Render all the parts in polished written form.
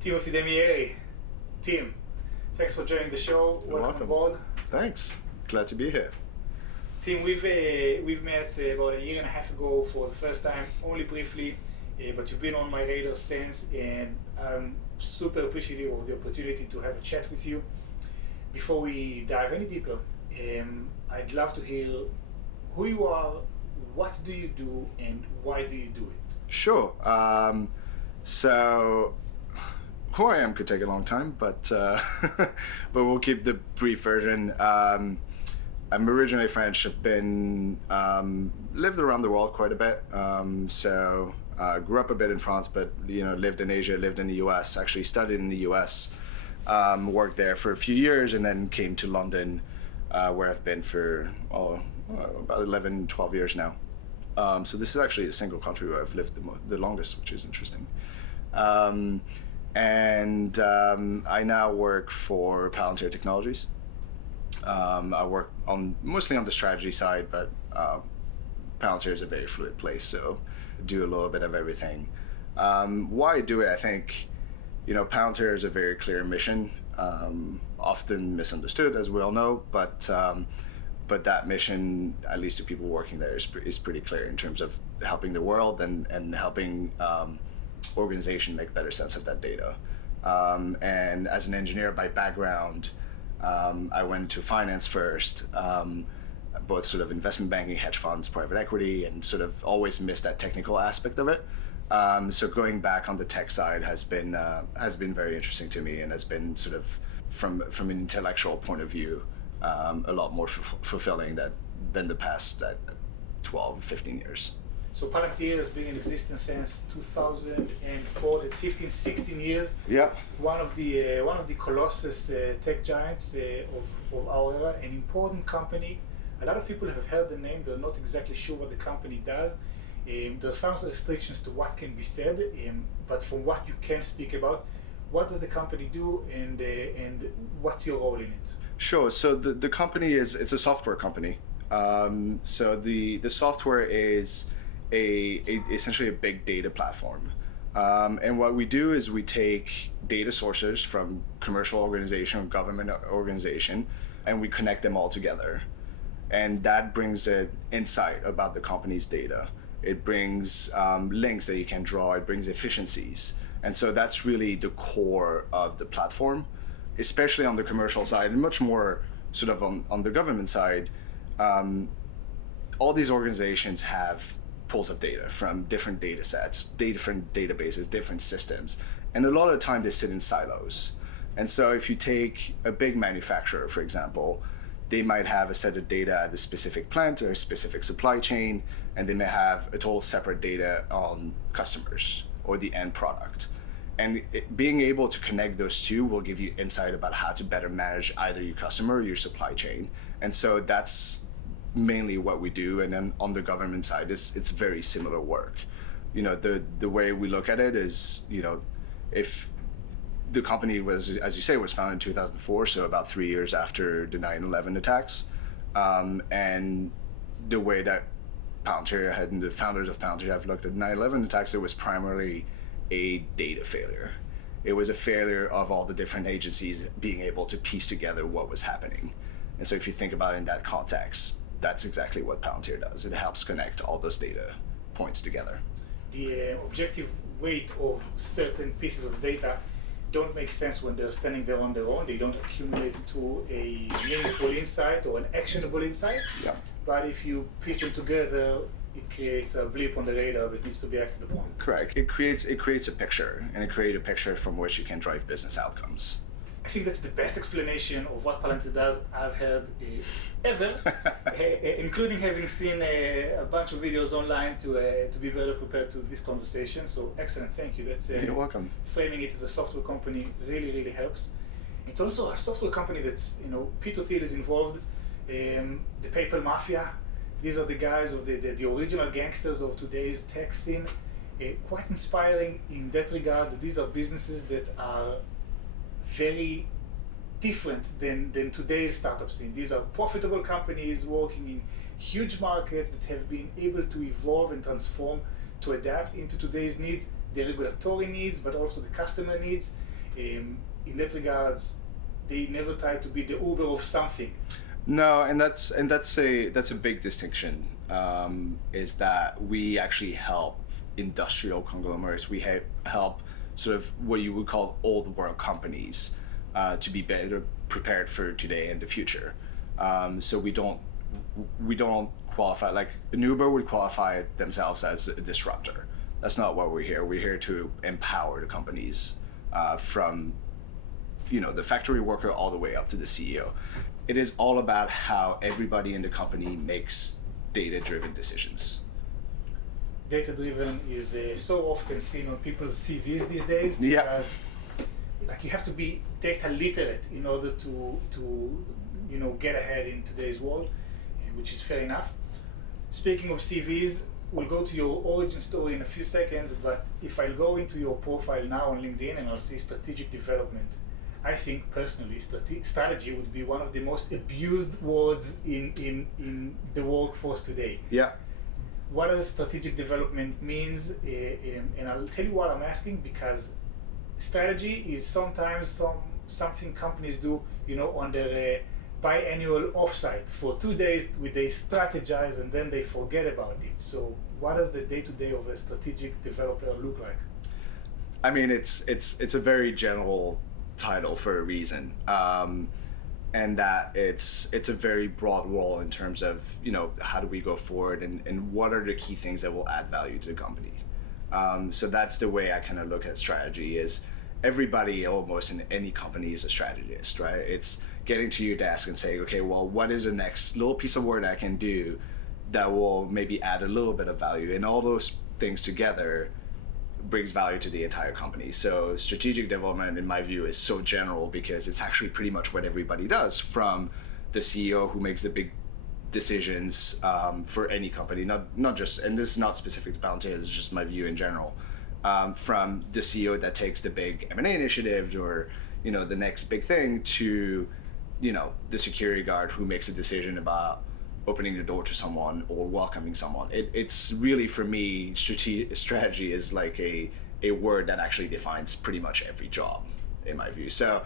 Timothee de Mierry. Tim, thanks for joining the show. Welcome aboard. Thanks. Glad to be here. Tim, we've met about a year and a half ago for the first time, only briefly, but you've been on my radar since, and I'm super appreciative of the opportunity to have a chat with you. Before we dive any deeper, I'd love to hear who you are, what do you do, and why do you do it? Sure. So who I am could take a long time, but but we'll keep the brief version. I'm originally French. I've been lived around the world quite a bit. So grew up a bit in France, but lived in Asia, lived in the U.S. Actually studied in the U.S. Worked there for a few years, and then came to London, where I've been for about 11, 12 years now. So this is actually a single country where I've lived the longest, which is interesting. And I now work for Palantir Technologies. I work mostly on the strategy side, but Palantir is a very fluid place, so I do a little bit of everything. Why I do it, I think, Palantir is a very clear mission, often misunderstood, as we all know, but that mission, at least to people working there, is pretty clear in terms of helping the world and helping organization make better sense of that data. And as an engineer by background, I went to finance first, both sort of investment banking, hedge funds, private equity, and sort of always missed that technical aspect of it. So going back on the tech side has been very interesting to me, and has been sort of from an intellectual point of view a lot more fulfilling than the past 12, 15 years. So Palantir has been in existence since 2004. That's 15, 16 years. Yeah. One of the colossus tech giants of our era. An important company. A lot of people have heard the name. They're not exactly sure what the company does. There are some restrictions to what can be said, but from what you can speak about, what does the company do, and what's your role in it? Sure. So the company it's a software company. So the software is essentially a big data platform. And what we do is we take data sources from commercial organization or government organization, and we connect them all together. And that brings an insight about the company's data. It brings links that you can draw. It brings efficiencies. And so that's really the core of the platform, especially on the commercial side, and much more sort of on the government side. All these organizations have pools of data from different data sets, different databases, different systems. And a lot of the time they sit in silos. And so if you take a big manufacturer, for example, they might have a set of data at a specific plant or a specific supply chain, and they may have a total separate data on customers or the end product. And being able to connect those two will give you insight about how to better manage either your customer or your supply chain. And so that's mainly what we do. And then on the government side, it's very similar work. The way we look at it is, if the company was, as you say, was founded in 2004, so about 3 years after the 9/11 attacks, and the way that Palantir and the founders of Palantir have looked at 9/11 attacks, it was primarily a data failure. It was a failure of all the different agencies being able to piece together what was happening. And so if you think about it in that context, that's exactly what Palantir does. It helps connect all those data points together. The objective weight of certain pieces of data don't make sense when they're standing there on their own. They don't accumulate to a meaningful insight or an actionable insight. Yeah. But if you piece them together, it creates a blip on the radar that needs to be acted upon. Correct. It creates a picture, and it creates a picture from which you can drive business outcomes. I think that's the best explanation of what Palantir does I've heard ever, including having seen a bunch of videos online to be better prepared to this conversation. So excellent, thank you. That's You're welcome. Framing it as a software company really, really helps. It's also a software company that's, Peter Thiel is involved, the PayPal Mafia. These are the guys of the original gangsters of today's tech scene. Quite inspiring in that regard. These are businesses that are very different than today's startup scene. These are profitable companies working in huge markets that have been able to evolve and transform to adapt into today's needs, the regulatory needs, but also the customer needs. In that regards, they never try to be the Uber of something. No, and that's a big distinction. Is that we actually help industrial conglomerates. We help sort of what you would call old world companies to be better prepared for today and the future. So we don't qualify, like an Uber would qualify themselves as a disruptor. That's not what we're here. We're here to empower the companies from the factory worker all the way up to the CEO. It is all about how everybody in the company makes data-driven decisions. Data-driven is so often seen on people's CVs these days because like you have to be data literate in order to get ahead in today's world, which is fair enough. Speaking of CVs, we'll go to your origin story in a few seconds, but if I'll go into your profile now on LinkedIn and I'll see strategic development, I think personally strategy would be one of the most abused words in the workforce today. Yeah. What does strategic development means? And I'll tell you what I'm asking, because strategy is sometimes something companies do, on their biannual offsite. For 2 days they strategize and then they forget about it. So what does the day-to-day of a strategic developer look like? I mean, it's a very general title for a reason, and that it's a very broad role in terms of how do we go forward and what are the key things that will add value to the company. So that's the way I kind of look at strategy. Is everybody almost in any company is a strategist, right? It's getting to your desk and saying, okay, well, what is the next little piece of work I can do that will maybe add a little bit of value, and all those things together brings value to the entire company. So strategic development, in my view, is so general because it's actually pretty much what everybody does, from the CEO who makes the big decisions for any company, not just, and this is not specific to Palantir, it's just my view in general, from the CEO that takes the big M&A initiative or the next big thing to the security guard who makes a decision about opening the door to someone or welcoming someone. It's really, for me, strategy is like a word that actually defines pretty much every job, in my view. So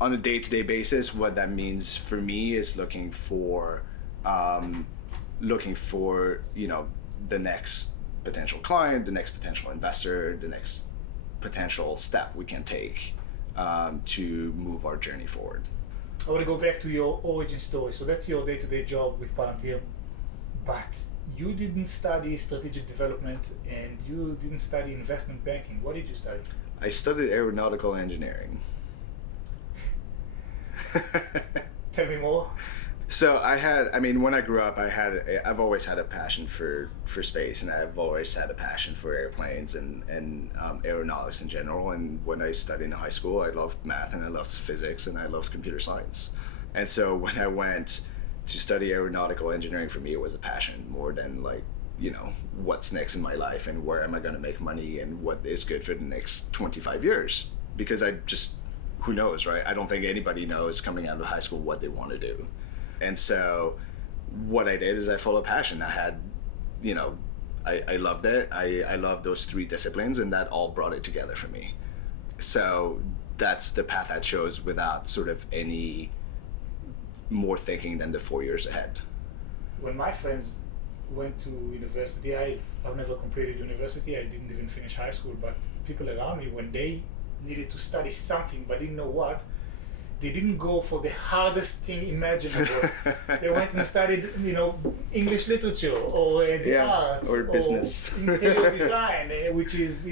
on a day-to-day basis, what that means for me is looking for the next potential client, the next potential investor, the next potential step we can take to move our journey forward. I want to go back to your origin story. So that's your day-to-day job with Palantir, but you didn't study strategic development and you didn't study investment banking. What did you study? I studied aeronautical engineering. Tell me more. So when I grew up, I've always had a passion for space, and I've always had a passion for airplanes and aeronautics in general. And when I studied in high school, I loved math and I loved physics and I loved computer science. And so when I went to study aeronautical engineering, for me, it was a passion more than what's next in my life and where am I going to make money and what is good for the next 25 years. Because who knows, right? I don't think anybody knows coming out of high school what they want to do. And so what I did is I followed passion. I had, I loved it. I loved those three disciplines, and that all brought it together for me. So that's the path I chose without sort of any more thinking than the 4 years ahead. When my friends went to university, I've never completed university. I didn't even finish high school, but people around me, when they needed to study something but didn't know what, they didn't go for the hardest thing imaginable. They went and studied, English literature or the arts or business, or interior design, which is,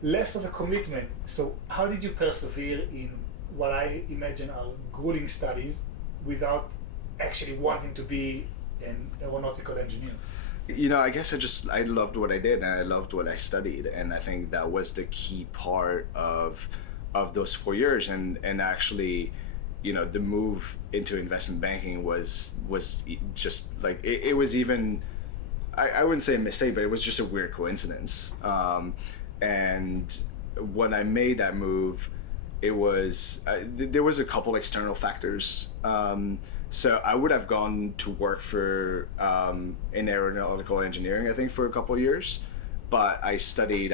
less of a commitment. So how did you persevere in what I imagine are grueling studies without actually wanting to be an aeronautical engineer? I guess I loved what I did and I loved what I studied, and I think that was the key part of those 4 years, and actually the move into investment banking was just like it was even, I wouldn't say a mistake, but it was just a weird coincidence. And when I made that move, it was there was a couple external factors. So I would have gone to work for in aeronautical engineering, I think, for a couple of years. but I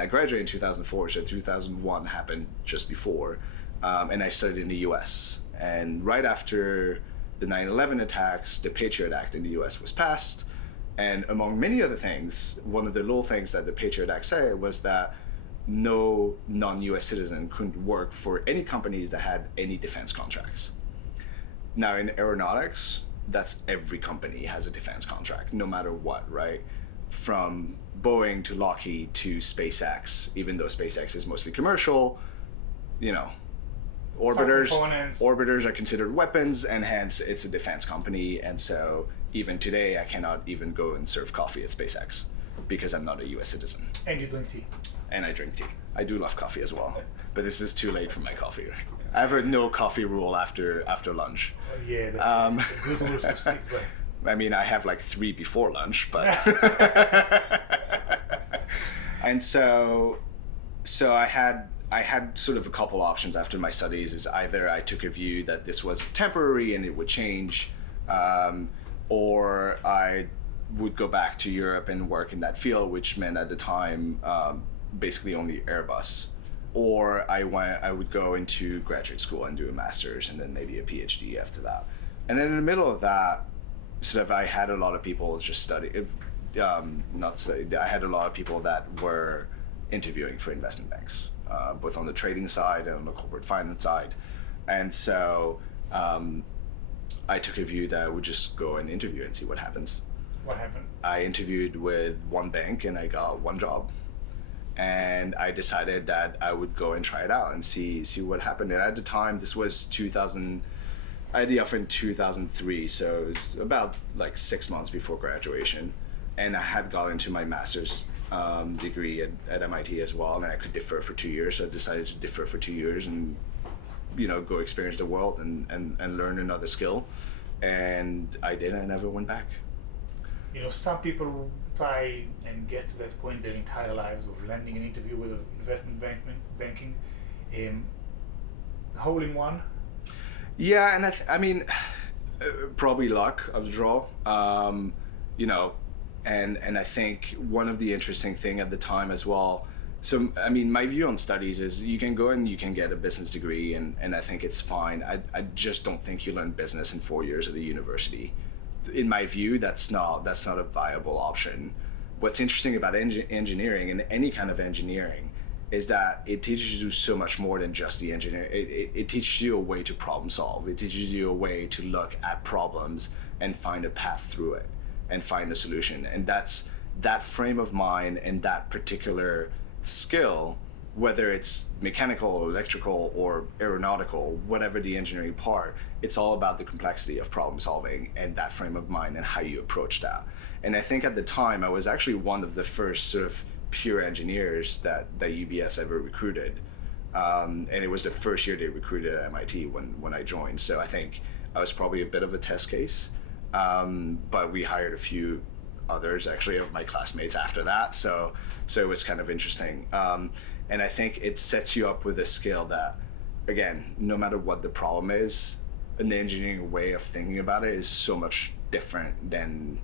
graduated in 2004, so 2001 happened just before, and I studied in the US. And right after the 9/11 attacks, the Patriot Act in the US was passed. And among many other things, one of the little things that the Patriot Act said was that no non-US citizen could work for any companies that had any defense contracts. Now in aeronautics, that's every company has a defense contract, no matter what, right? From Boeing to Lockheed to SpaceX, even though SpaceX is mostly commercial, you know, orbiters are considered weapons, and hence it's a defense company. And so even today, I cannot even go and serve coffee at SpaceX because I'm not a US citizen. And you drink tea. And I drink tea. I do love coffee as well, but this is too late for my coffee. I have a no coffee rule after lunch. Yeah, that's a good rule to stick by. I mean, I have like 3 before lunch, but and so I had sort of a couple options after my studies. Is either I took a view that this was temporary and it would change, or I would go back to Europe and work in that field, which meant at the time basically only Airbus. Or I would go into graduate school and do a master's and then maybe a PhD after that. And then in the middle of that, sort of I had a lot of people just study, I had a lot of people that were interviewing for investment banks, both on the trading side and on the corporate finance side. And so I took a view that I would just go and interview and see what happens. What happened? I interviewed with one bank and I got one job. And I decided that I would go and try it out and see what happened. And at the time, this was 2000. I had the offer in 2003, so it was about like 6 months before graduation. And I had got into my master's degree at MIT as well, and I could defer for 2 years. So I decided to defer for 2 years and, you know, go experience the world and learn another skill. And I did, and I never went back. You know, some people try and get to that point their entire lives of landing an interview with investment banking. Hole in one. Yeah, and I mean, probably luck of the draw. You know, and I think one of the interesting thing at the time as well. So I mean, my view on studies is you can go and you can get a business degree, and I think it's fine. I just don't think you learn business in 4 years at the university. In my view, that's not a viable option. What's interesting about engineering and any kind of engineering is that it teaches you so much more than just the engineering. It teaches you a way to problem solve. It teaches you a way to look at problems and find a path through it and find a solution. And that's that frame of mind and that particular skill, whether it's mechanical, electrical, or aeronautical, whatever the engineering part, it's all about the complexity of problem solving and that frame of mind and how you approach that. And I think at the time, I was actually one of the first sort of pure engineers that UBS ever recruited. And it was the first year they recruited at MIT when I joined. So I think I was probably a bit of a test case. But we hired a few others actually of my classmates after that. So it was kind of interesting. And I think it sets you up with a skill that, again, no matter what the problem is, an engineering way of thinking about it is so much different than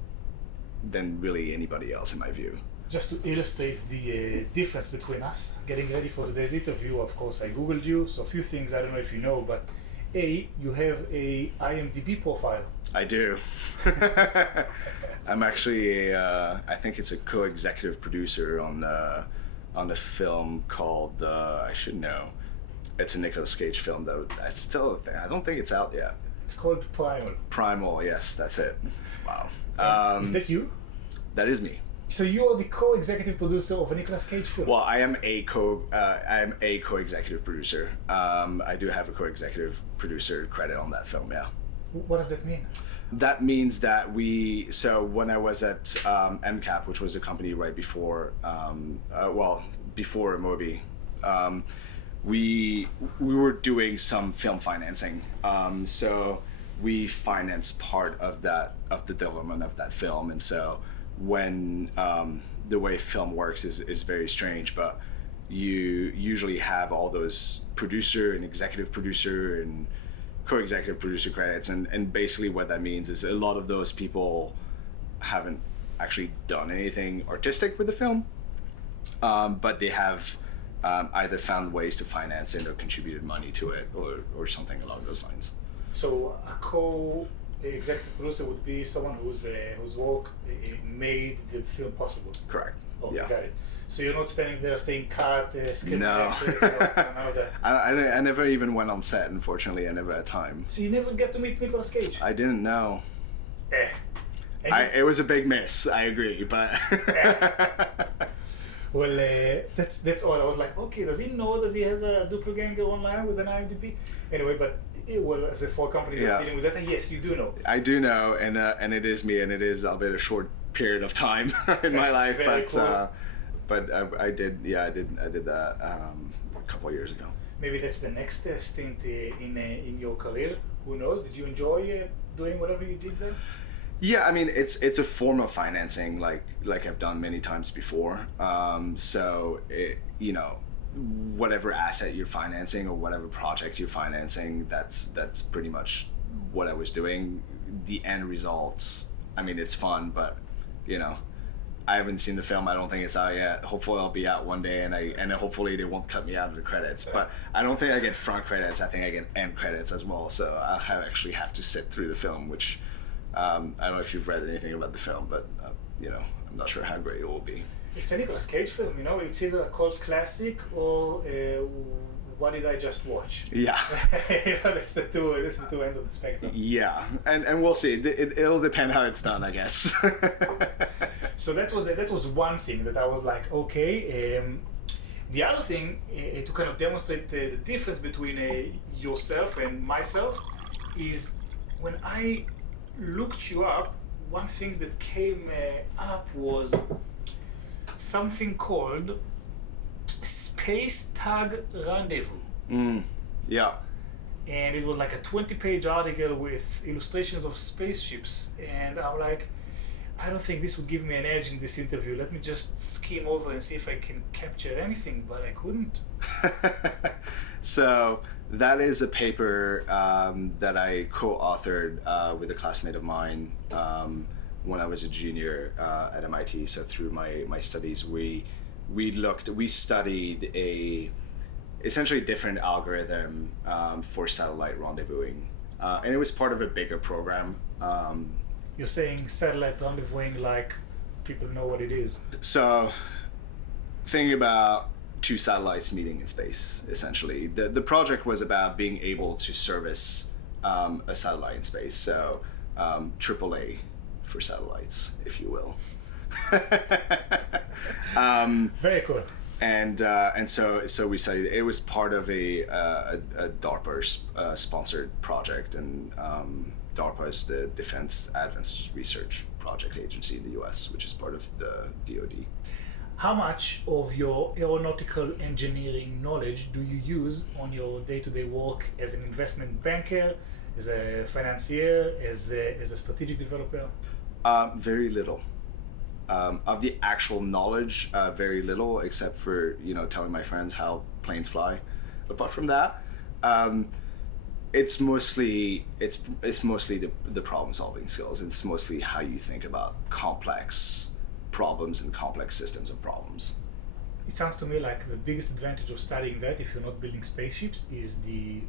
really anybody else in my view. Just to illustrate the difference between us, getting ready for today's interview, of course, I Googled you. So a few things, I don't know if you know, but A, you have a IMDb profile. I do. I'm actually I think it's a co-executive producer on a film called, I should know. It's a Nicolas Cage film, though. That's still a thing. I don't think it's out yet. It's called Primal. Primal, yes, that's it. Wow. Is that you? That is me. So you are the co-executive producer of a Nicolas Cage film? Well, I am a co-executive producer. I do have a co-executive producer credit on that film, yeah. What does that mean? That means that so when I was at MCAP, which was a company right before, before Mobi, we were doing some film financing. So we financed part of the development of that film. And so when the way film works is very strange, but you usually have all those producer and executive producer and co-executive producer credits, and basically what that means is a lot of those people haven't actually done anything artistic with the film, but they have either found ways to finance it or contributed money to it or something along those lines. So a co-executive producer would be someone whose work made the film possible. Correct. Oh, yeah. Got it. So you're not standing there saying cut, script, No. actors, none of that. I never even went on set, unfortunately. I never had time. So you never get to meet Nicolas Cage? I didn't know. And It was a big miss, I agree, but... Well, that's all. I was like, okay, does he know that he has a doppelganger online with an IMDb? Anyway, but as a for company that's dealing with that, yes, you do know. I do know, and it is me, and it is albeit a short period of time in my life, very but cool. but I did that a couple of years ago. Maybe that's the next stint in your career. Who knows? Did you enjoy doing whatever you did there? Yeah, I mean it's a form of financing, like I've done many times before. So whatever asset you're financing or whatever project you're financing, that's pretty much what I was doing. The end results, I mean, it's fun, but I haven't seen the film. I don't think it's out yet. Hopefully I'll be out one day, and hopefully they won't cut me out of the credits. But I don't think I get front credits. I think I get end credits as well. So I'll actually have to sit through the film, which I don't know if you've read anything about the film, but I'm not sure how great it will be. It's a Nicolas Cage film, it's either a cult classic or what did I just watch? Yeah. That's the two ends of the spectrum. Yeah, and we'll see. It'll depend how it's done, I guess. So that was one thing that I was like, okay. The other thing, to kind of demonstrate the difference between yourself and myself, is when I looked you up, one thing that came up was something called Space Tag Rendezvous. Yeah. And it was like a 20-page article with illustrations of spaceships. And I'm like, I don't think this would give me an edge in this interview. Let me just skim over and see if I can capture anything, but I couldn't. So that is a paper that I co-authored with a classmate of mine when I was a junior at MIT. So through my studies, we studied a essentially different algorithm for satellite rendezvousing, and it was part of a bigger program. You're saying satellite rendezvousing like people know what it is. So thinking about two satellites meeting in space, essentially. The project was about being able to service a satellite in space, so AAA for satellites, if you will. Very cool. And so we studied. It was part of a DARPA sponsored project, and DARPA is the Defense Advanced Research Project Agency in the U.S., which is part of the DoD. How much of your aeronautical engineering knowledge do you use on your day-to-day work as an investment banker, as a financier, as a strategic developer? Very little. Of the actual knowledge, very little, except for telling my friends how planes fly. Apart from that, it's mostly the problem-solving skills. It's mostly how you think about complex problems and complex systems of problems. It sounds to me like the biggest advantage of studying that, if you're not building spaceships, is the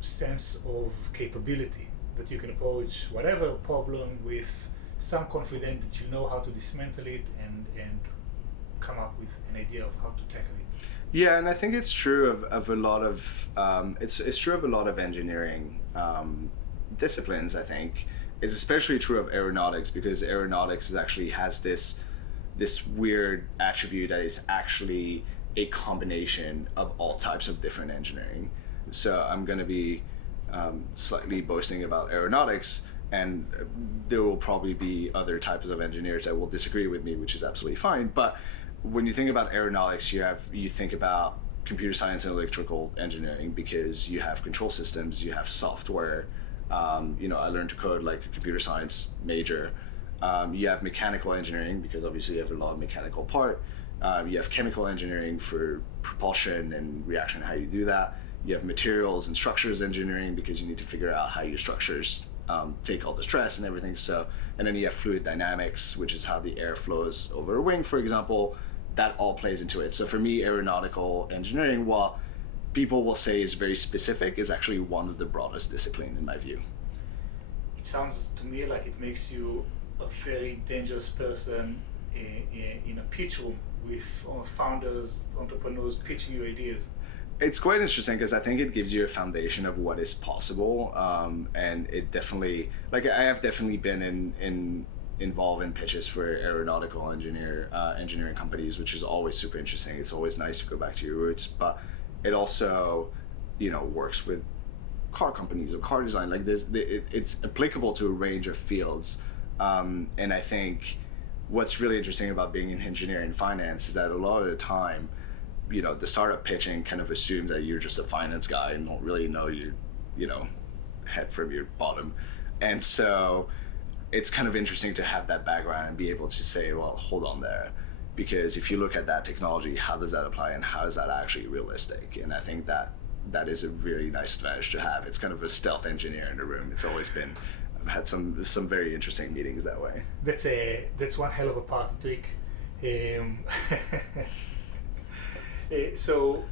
sense of capability, that you can approach whatever problem with some confidence that you know how to dismantle it and come up with an idea of how to tackle it. Yeah, and I think it's true of a lot of it's true of a lot of engineering disciplines. I think it's especially true of aeronautics, because aeronautics actually has this weird attribute that is actually a combination of all types of different engineering. So I'm going to be slightly boasting about aeronautics, and there will probably be other types of engineers that will disagree with me, which is absolutely fine. But when you think about aeronautics, you think about computer science and electrical engineering, because you have control systems, you have software. I learned to code like a computer science major. You have mechanical engineering, because obviously you have a lot of mechanical part. You have chemical engineering for propulsion and reaction, how you do that. You have materials and structures engineering, because you need to figure out how your structures take all the stress and everything. So, and then you have fluid dynamics, which is how the air flows over a wing, for example. that all plays into it. So for me, aeronautical engineering, while people will say is very specific, is actually one of the broadest disciplines in my view. It sounds to me like it makes you a very dangerous person in a pitch room with founders, entrepreneurs pitching you ideas. It's quite interesting because I think it gives you a foundation of what is possible, and it definitely, like I have definitely been involved in pitches for aeronautical engineering companies, which is always super interesting. It's always nice to go back to your roots, but it also, works with car companies or car design. Like it's applicable to a range of fields, and I think what's really interesting about being in engineering and finance is that a lot of the time, the startup pitching kind of assumes that you're just a finance guy and don't really know your, head from your bottom. And so it's kind of interesting to have that background and be able to say, well, hold on there. Because if you look at that technology, how does that apply and how is that actually realistic? And I think that is a really nice advantage to have. It's kind of a stealth engineer in the room. It's always been, I've had some very interesting meetings that way. That's one hell of a party trick. So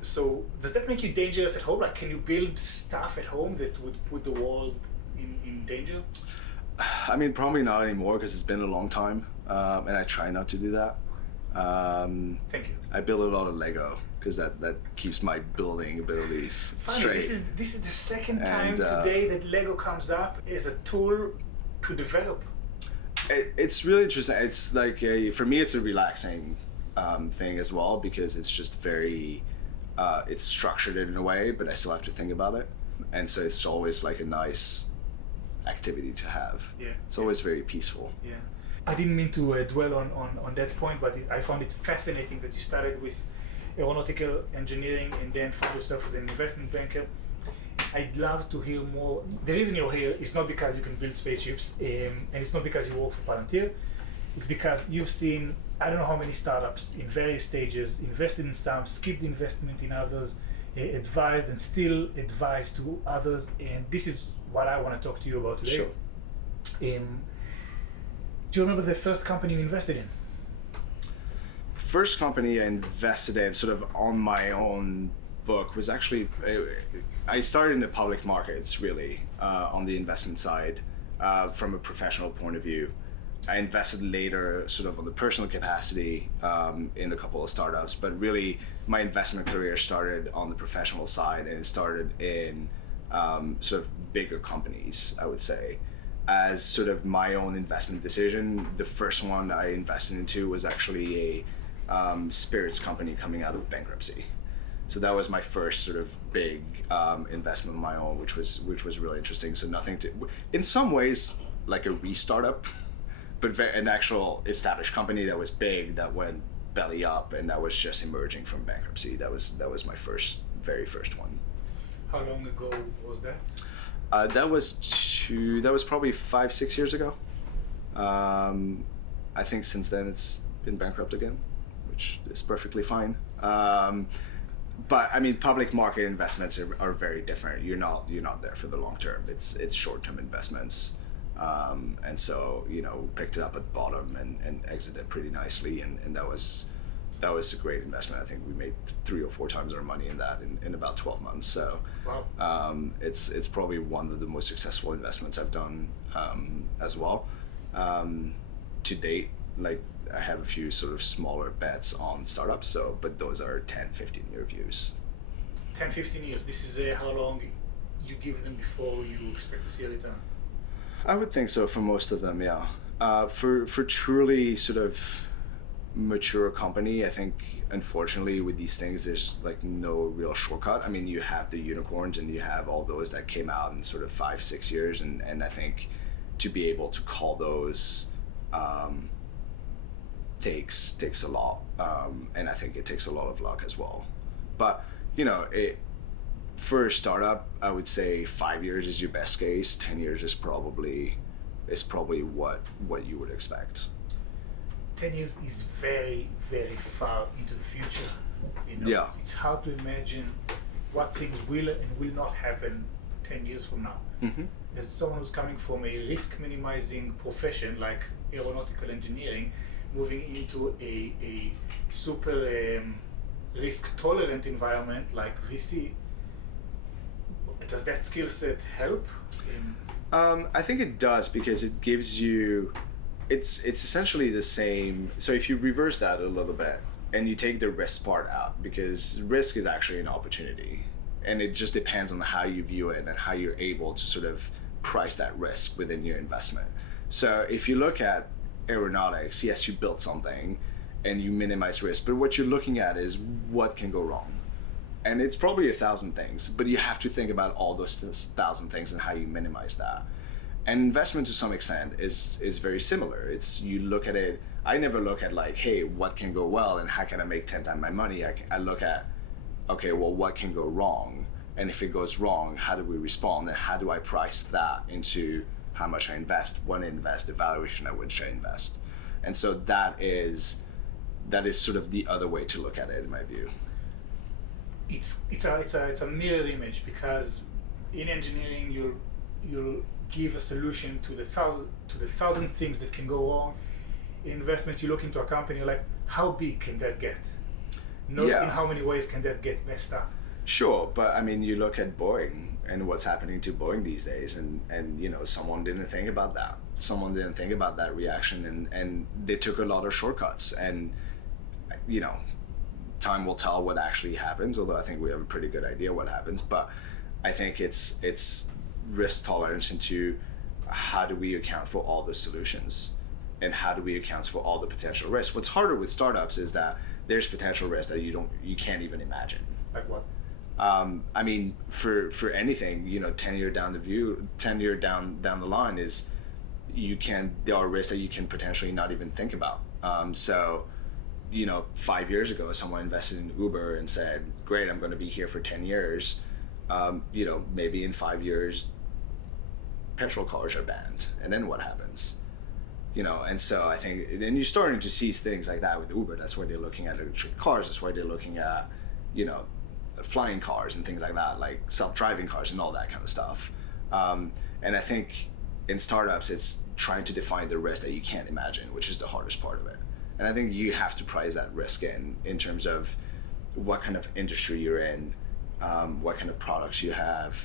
does that make you dangerous at home? Like, can you build stuff at home that would put the world in danger? I mean, probably not anymore because it's been a long time, and I try not to do that. Thank you. I build a lot of Lego because that keeps my building abilities straight. This is the second time today that Lego comes up as a tool to develop. It's really interesting. It's like for me, it's a relaxing thing as well because it's just very it's structured in a way, but I still have to think about it, and so it's always like a nice activity to have. Yeah, it's always very peaceful. Yeah, I didn't mean to dwell on that point, but I found it fascinating that you started with aeronautical engineering and then found yourself as an investment banker. I'd love to hear more. The reason you're here is not because you can build spaceships, and it's not because you work for Palantir. It's because you've seen I don't know how many startups in various stages, invested in some, skipped investment in others, advised and still advised to others, and this is what I want to talk to you about today. Sure. Do you remember the first company you invested in? First company I invested in sort of on my own book was actually, I started in the public markets really on the investment side from a professional point of view. I invested later sort of on the personal capacity in a couple of startups, but really my investment career started on the professional side and it started in sort of bigger companies, I would say. As sort of my own investment decision, the first one I invested into was actually a spirits company coming out of bankruptcy. So that was my first sort of big investment of my own, which was really interesting. So nothing to, in some ways, like a re-startup, but an actual established company that was big, that went belly up, and that was just emerging from bankruptcy. That was my very first one. How long ago was that? That was probably 5-6 years ago. I think since then it's been bankrupt again, which is perfectly fine. But I mean, public market investments are very different. You're not there for the long term. It's short-term investments. And so, picked it up at the bottom and exited pretty nicely. And that was a great investment. I think we made 3 or 4 times our money in that in about 12 months. So wow. It's probably one of the most successful investments I've done as well. To date, like I have a few sort of smaller bets on startups, but those are 10-15 year views. 10-15 years. This is how long you give them before you expect to see a return? I would think so for most of them, yeah. For truly sort of mature company, I think unfortunately with these things there's like no real shortcut. I mean, you have the unicorns and you have all those that came out in sort of 5-6 years, and I think to be able to call those takes a lot, and I think it takes a lot of luck as well. But for a startup, I would say 5 years is your best case. 10 years is probably what you would expect. 10 years is very, very far into the future. Yeah. It's hard to imagine what things will and will not happen 10 years from now. Mm-hmm. As someone who's coming from a risk minimizing profession like aeronautical engineering, moving into a super risk tolerant environment like VC, does that skill set help? I think it does, because it gives you, it's essentially the same. So if you reverse that a little bit and you take the risk part out, because risk is actually an opportunity, and it just depends on how you view it and how you're able to sort of price that risk within your investment. So if you look at aeronautics, yes, you built something and you minimize risk, but what you're looking at is what can go wrong. And it's probably 1,000 things, but you have to think about all those 1,000 things and how you minimize that. And investment, to some extent, is very similar. It's, you look at it, I never look at like, hey, what can go well and how can I make 10 times my money? I look at, okay, well, what can go wrong? And if it goes wrong, how do we respond? And how do I price that into how much I invest, when I invest, the valuation at which I invest? And so that is sort of the other way to look at it, in my view. It's a mirror image, because in engineering you'll give a solution to the thousand things that can go wrong. In investment, you look into a company, you're like, how big can that get? Not in how many ways can that get messed up. Sure, but I mean, you look at Boeing and what's happening to Boeing these days, and you know, someone didn't think about that. Someone didn't think about that reaction, and they took a lot of shortcuts. And you know, time will tell what actually happens, although I think we have a pretty good idea what happens. But I think it's risk tolerance into how do we account for all the solutions, and how do we account for all the potential risks. What's harder with startups is that there's potential risk that you can't even imagine. Like what? I mean, for anything, you know, 10 years down the line is, there are risks that you can potentially not even think about. So, you know, 5 years ago, someone invested in Uber and said, great, I'm going to be here for 10 years. You know, maybe in 5 years, petrol cars are banned. And then what happens? You know, and so I think, and you're starting to see things like that with Uber. That's why they're looking at electric cars. That's why they're looking at, you know, flying cars and things like that, like self-driving cars and all that kind of stuff. And I think in startups, it's trying to define the risk that you can't imagine, which is the hardest part of it. And I think you have to price that risk in terms of what kind of industry you're in, what kind of products you have,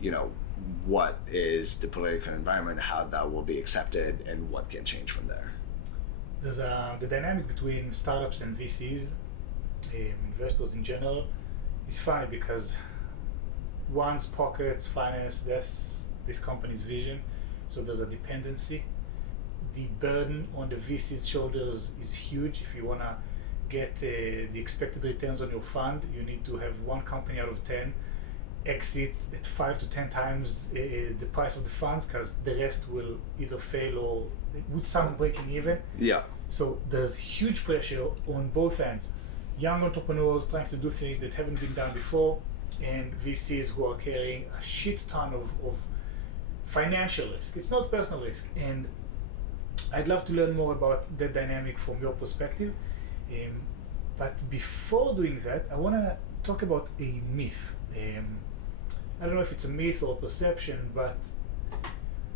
you know, what is the political environment, how that will be accepted, and what can change from there. There's the dynamic between startups and VCs, investors in general, is funny, because one's pockets finance this company's vision, so there's a dependency. The burden on the VC's shoulders is huge. If you want to get the expected returns on your fund, you need to have one company out of 10 exit at 5 to 10 times the price of the funds, because the rest will either fail or with some breaking even. Yeah. So there's huge pressure on both ends. Young entrepreneurs trying to do things that haven't been done before, and VCs who are carrying a shit ton of financial risk. It's not personal risk. And I'd love to learn more about that dynamic from your perspective. But before doing that, I want to talk about a myth. I don't know if it's a myth or a perception, but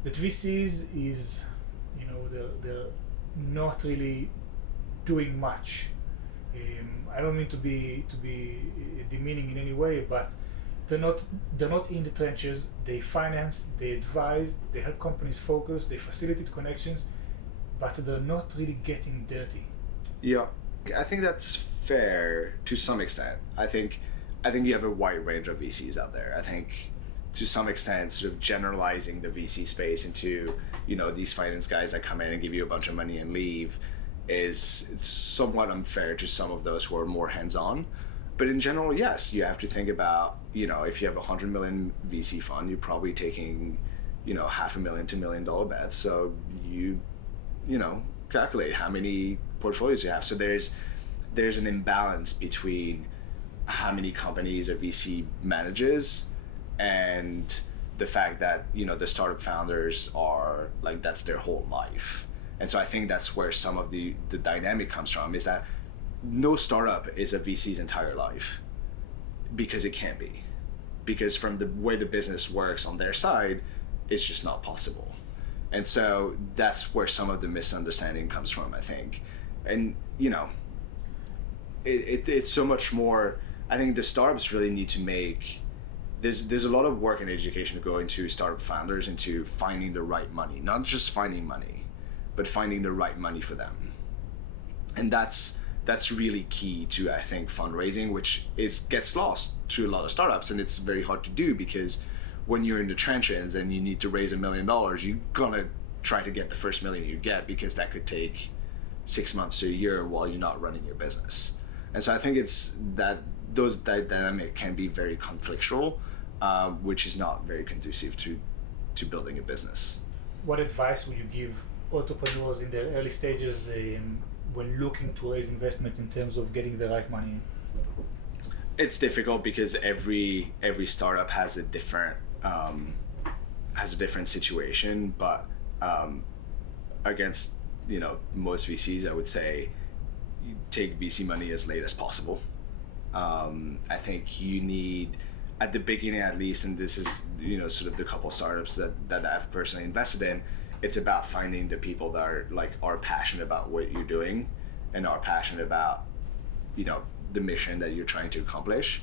that VCs is, you know, they're not really doing much. I don't mean to be demeaning in any way, but they're not in the trenches. They finance, they advise, they help companies focus, they facilitate connections, but they're not really getting dirty. Yeah, I think that's fair to some extent. I think you have a wide range of VCs out there. I think to some extent, sort of generalizing the VC space into, you know, these finance guys that come in and give you a bunch of money and leave is somewhat unfair to some of those who are more hands-on. But in general, yes, you have to think about, you know, if you have a $100 million VC fund, you're probably taking, you know, $500,000 to $1 million bets. So you know, calculate how many portfolios you have. So there's an imbalance between how many companies a VC manages and the fact that, you know, the startup founders are like, that's their whole life. And so I think that's where some of the dynamic comes from, is that no startup is a VC's entire life, because it can't be. Because from the way the business works on their side, it's just not possible. And so that's where some of the misunderstanding comes from, I think. And, you know, it's so much more. I think the startups really need to make, there's a lot of work and education to go into startup founders, into finding the right money, not just finding money, but finding the right money for them. And that's really key to, I think, fundraising, which gets lost to a lot of startups. And it's very hard to do, because when you're in the trenches and you need to raise $1 million, you're gonna try to get the first $1 million you get, because that could take 6 months to a year while you're not running your business. And so I think it's that those dynamic can be very conflictual, which is not very conducive to building a business. What advice would you give entrepreneurs in their early stages when looking to raise investments in terms of getting the right money in? It's difficult, because every startup has a different situation, but against, you know, most VCs, I would say you take VC money as late as possible. I think you need, at the beginning at least, and this is, you know, sort of the couple startups that I've personally invested in, it's about finding the people that are passionate about what you're doing and are passionate about, you know, the mission that you're trying to accomplish,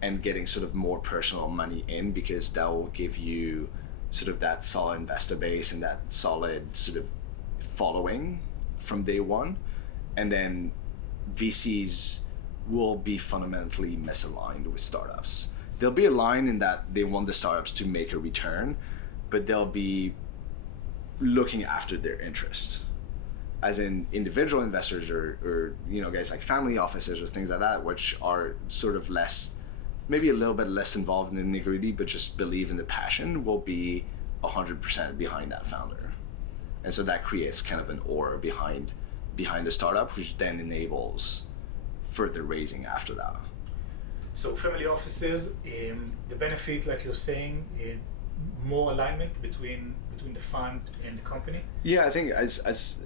and getting sort of more personal money in, because that will give you sort of that solid investor base and that solid sort of following from day one. And then VCs will be fundamentally misaligned with startups. They'll be aligned in that they want the startups to make a return, but they'll be looking after their interest. As in individual investors or you know, guys like family offices or things like that, which are sort of less, maybe a little bit less involved in the nitty-gritty, but just believe in the passion, will be 100% behind that founder. And so that creates kind of an aura behind the startup, which then enables further raising after that. So family offices, the benefit, like you're saying, more alignment between the fund and the company? Yeah, I think as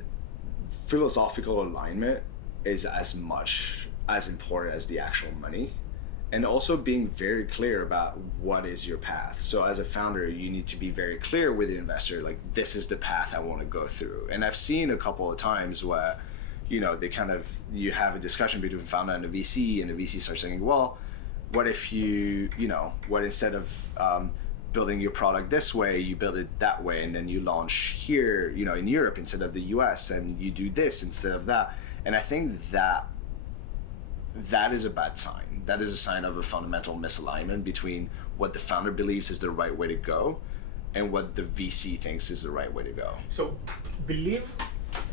philosophical alignment is as much as important as the actual money, and also being very clear about what is your path. So as a founder, you need to be very clear with the investor, like, this is the path I want to go through. And I've seen a couple of times where, you know, you have a discussion between a founder and a VC, and the VC starts saying, well, what if what instead of building your product this way, you build it that way, and then you launch here, you know, in Europe instead of the US, and you do this instead of that. And I think that is a bad sign. That is a sign of a fundamental misalignment between what the founder believes is the right way to go and what the VC thinks is the right way to go. So believe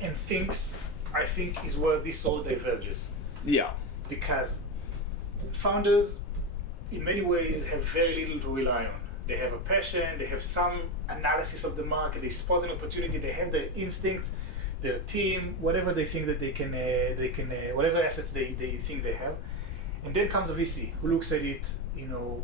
and thinks, I think, is where this all diverges. Yeah. Because founders, in many ways, have very little to rely on. They have a passion, they have some analysis of the market, they spot an opportunity, they have their instincts, their team, whatever they think that they can whatever assets they think they have. And then comes a VC who looks at it, you know,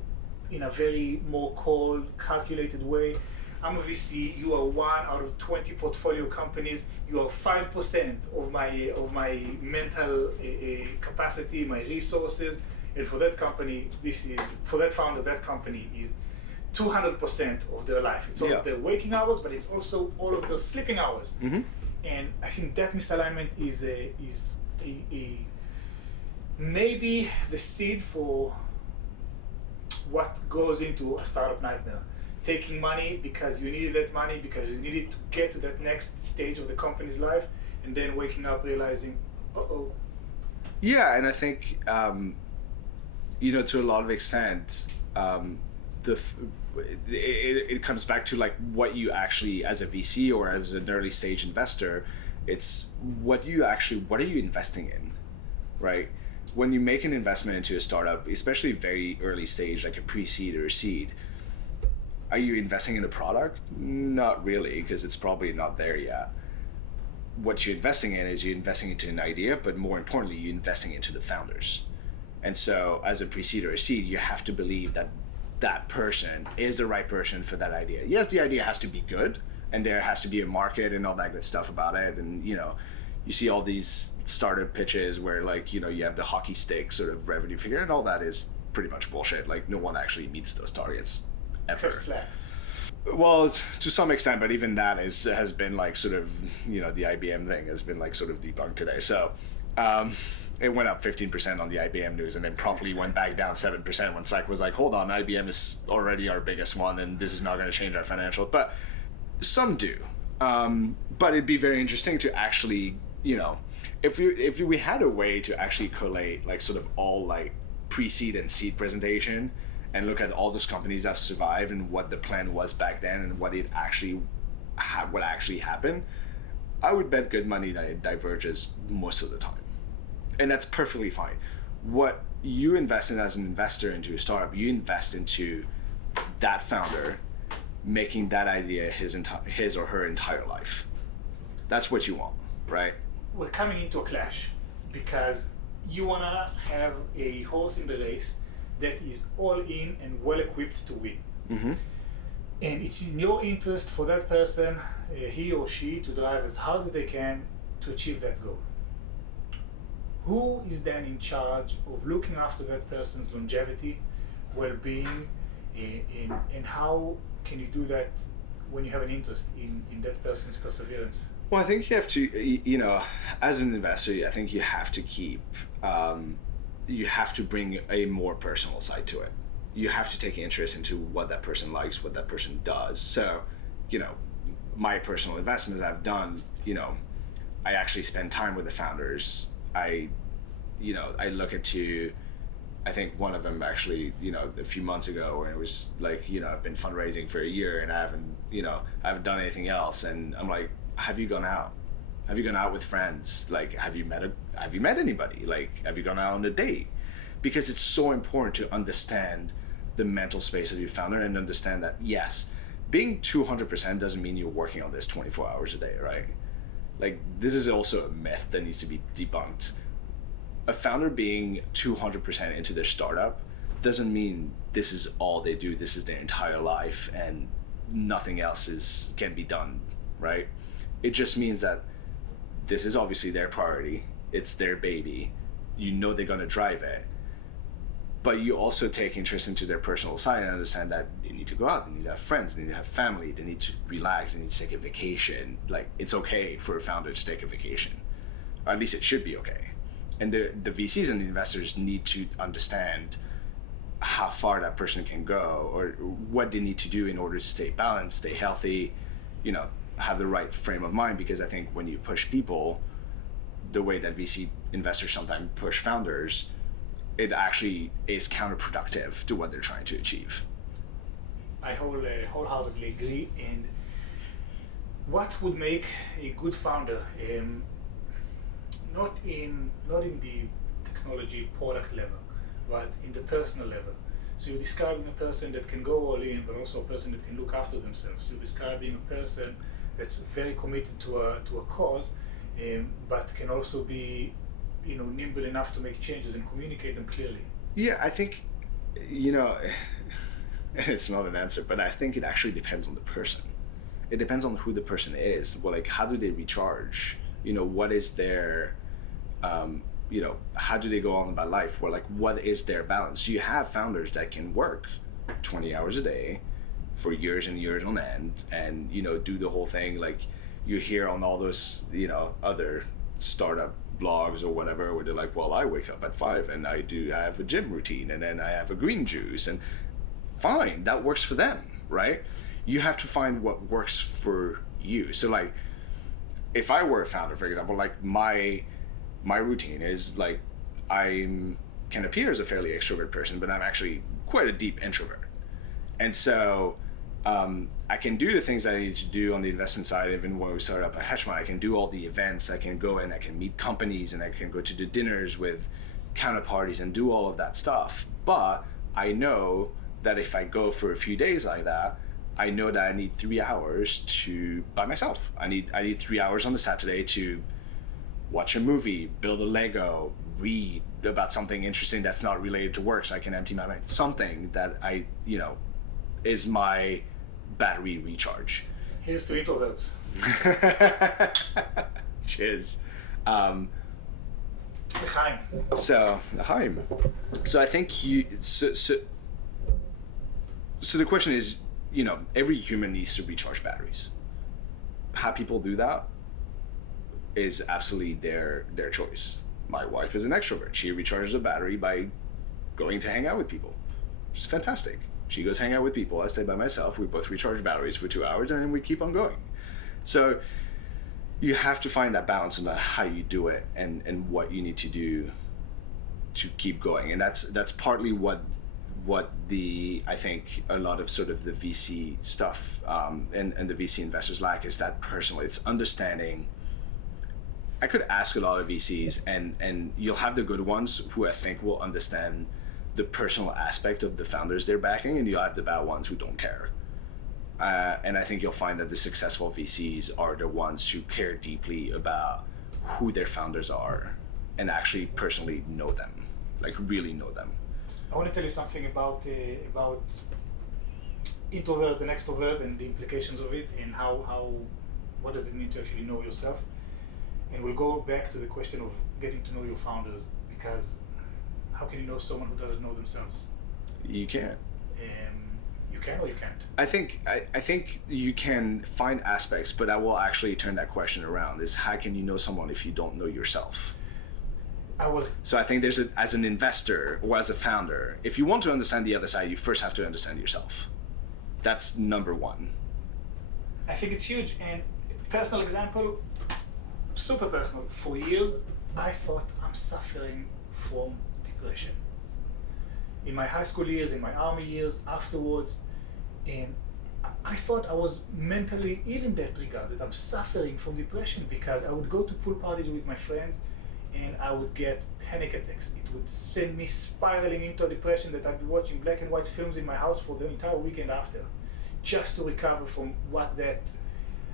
in a very more cold, calculated way. I'm a VC, you are 1 out of 20 portfolio companies, you are 5% of my mental capacity, my resources, and for that company, for that founder, that company is 200% of their life. It's all of their waking hours, but it's also all of their sleeping hours. Mm-hmm. And I think that misalignment is maybe the seed for what goes into a startup nightmare. Taking money because you needed that money, because you needed to get to that next stage of the company's life, and then waking up realizing, uh-oh. Yeah, and I think, you know, to a lot of extent, it comes back to like what you actually, as a VC or as an early stage investor, it's what are you investing in, right? When you make an investment into a startup, especially very early stage, like a pre-seed or a seed, are you investing in a product? Not really, because it's probably not there yet. What you're investing in is you're investing into an idea, but more importantly, you're investing into the founders. And so as a pre-seed or a seed, you have to believe that that person is the right person for that idea. Yes, the idea has to be good, and there has to be a market and all that good stuff about it. And, you know, you see all these startup pitches where, like, you know, you have the hockey stick sort of revenue figure, and all that is pretty much bullshit. Like, no one actually meets those targets ever. Slack. Well, to some extent, but even that has been like sort of, the IBM thing has been like sort of debunked today. So it went up 15% on the IBM news and then promptly went back down 7% when Slack was like, hold on, IBM is already our biggest one and this is not going to change our financials. But some do. But it'd be very interesting to actually, if we had a way to actually collate like sort of all like pre-seed and seed presentation and look at all those companies that have survived and what the plan was back then and what actually happened, I would bet good money that it diverges most of the time. And that's perfectly fine. What you invest in as an investor into a startup, you invest into that founder making that idea his or her entire life. That's what you want, right? We're coming into a clash because you want to have a horse in the race that is all in and well equipped to win. Mm-hmm. And it's in your interest for that person, he or she, to drive as hard as they can to achieve that goal. Who is then in charge of looking after that person's longevity, well-being, and how can you do that when you have an interest in that person's perseverance? Well, I think you have to, as an investor, I think you have to you have to bring a more personal side to it. You have to take interest into what that person likes, what that person does. So, my personal investments I've done, I actually spend time with the founders. I look into, I think one of them actually, a few months ago, and it was like, I've been fundraising for a year and I haven't done anything else. And I'm like, have you gone out? Have you gone out with friends? Like, have you met anybody? Like, have you gone out on a date? Because it's so important to understand the mental space of your founder and understand that, yes, being 200% doesn't mean you're working on this 24 hours a day, right? Like, this is also a myth that needs to be debunked. A founder being 200% into their startup doesn't mean this is all they do, this is their entire life, and nothing else can be done, right? It just means that this is obviously their priority, it's their baby, they're gonna drive it, but you also take interest into their personal side and understand that they need to go out, they need to have friends, they need to have family, they need to relax, they need to take a vacation. Like, it's okay for a founder to take a vacation, or at least it should be okay. And the VCs and the investors need to understand how far that person can go or what they need to do in order to stay balanced, stay healthy, have the right frame of mind. Because I think when you push people the way that VC investors sometimes push founders, it actually is counterproductive to what they're trying to achieve. I wholeheartedly agree. And what would make a good founder? Not in the technology product level, but in the personal level. So you're describing a person that can go all in, but also a person that can look after themselves. You're describing a person that's very committed to a cause, but can also be, nimble enough to make changes and communicate them clearly. Yeah, I think, it's not an answer, but I think it actually depends on the person. It depends on who the person is. Well, like, how do they recharge? What is their how do they go on about life? Or like, what is their balance? You have founders that can work 20 hours a day for years and years on end and, do the whole thing. Like, you hear on all those, other startup blogs or whatever, where they're like, well, I wake up at 5 and I have a gym routine and then I have a green juice, and fine, that works for them, right? You have to find what works for you. So like, if I were a founder, for example, like my routine is like, can appear as a fairly extrovert person, but I'm actually quite a deep introvert. And so I can do the things that I need to do on the investment side. Even when we start up a hedge fund, I can do all the events, I can go and I can meet companies and I can go to the dinners with counterparties and do all of that stuff. But I know that if I go for a few days like that, I know that I need 3 hours by myself. I need 3 hours on the Saturday to watch a movie, build a Lego, read about something interesting that's not related to work, so I can empty my mind. Something that is my battery recharge. Here's to introverts. Cheers. L'chaim. So I think so the question is, every human needs to recharge batteries. How people do that is absolutely their choice. My wife is an extrovert. She recharges a battery by going to hang out with people, which is fantastic. She goes hang out with people. I stay by myself. We both recharge batteries for 2 hours, and then we keep on going. So you have to find that balance about how you do it and what you need to do to keep going. And that's partly what I think a lot of sort of the VC stuff and the VC investors lack is that personal. It's understanding. I could ask a lot of VCs, and you'll have the good ones who I think will understand the personal aspect of the founders they're backing, and you'll have the bad ones who don't care. And I think you'll find that the successful VCs are the ones who care deeply about who their founders are and actually personally know them, like really know them. I want to tell you something about introvert and extrovert and the implications of it, and what does it mean to actually know yourself. And we'll go back to the question of getting to know your founders, because how can you know someone who doesn't know themselves? You can't. You can or you can't? I think you can find aspects, but I will actually turn that question around. Is how can you know someone if you don't know yourself? So I think as an investor or as a founder, if you want to understand the other side, you first have to understand yourself. That's number one. I think it's huge. And personal example, super personal. For years, I thought I'm suffering from depression. In my high school years, in my army years, afterwards, and I thought I was mentally ill in that regard, that I'm suffering from depression, because I would go to pool parties with my friends and I would get panic attacks. It would send me spiraling into depression that I'd be watching black and white films in my house for the entire weekend after, just to recover from what that